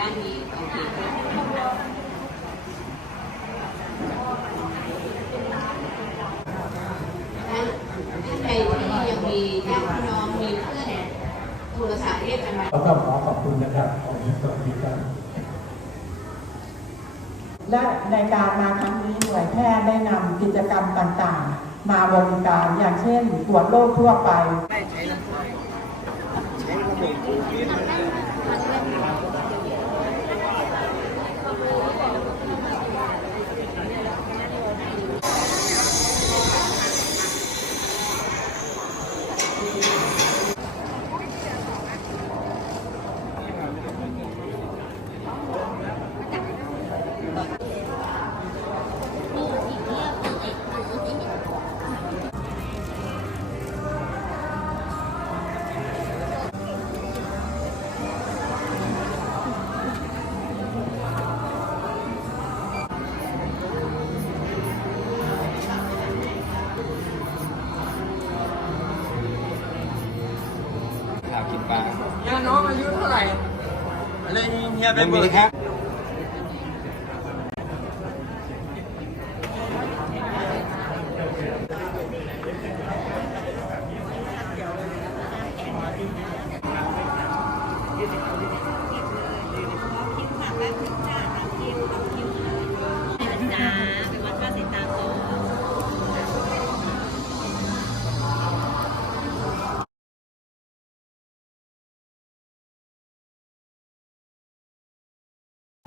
ด้านนี้โอเคท่านใครที่ยังมีญาติพี่น้องมีเพื่อนโทรศัพท์เรียกกันมาแล้วก็ขอขอบคุณนะครับขอบคุณสวัสดีครับ และในการมาครั้งนี้หน่วยแพทย์ได้นำกิจกรรมต่างๆ มาบริการอย่างเช่นตรวจโรคทั่วไปอยากกินปลาเนี่ยน้องอายุเท่าไหร่อะไรเฮียไปไม่เบิมีกครับ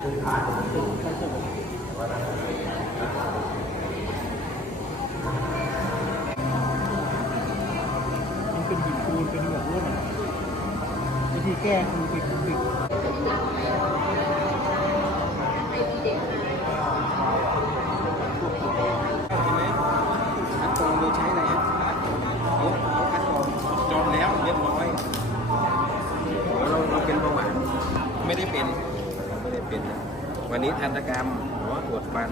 มันเป็นหินปูนเป็นหัวรุ่นวิธีแก้คือปิดปิดคัดกรองโดยใช้อะไรฮะเขาเขาคัดกรองจองแล้วเรียบร้อยเราเราเป็นเบาหวานไม่ได้เป็น เป็นวันนี้ทันตกรรมหมอตรวจฟัน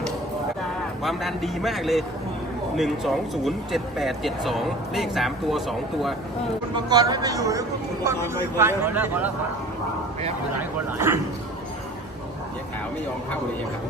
ความดันดีมากเลย 1 2 0 7 8 7 2 เลข 3 ตัว 2 ตัว คุณประกรณ์ไม่ไปอยู่แล้วคุณประกรณ์ไม่ไปฟันคนละคนละคนหลายคนหลายเยขาวไม่ยอมเข้าเลยครับ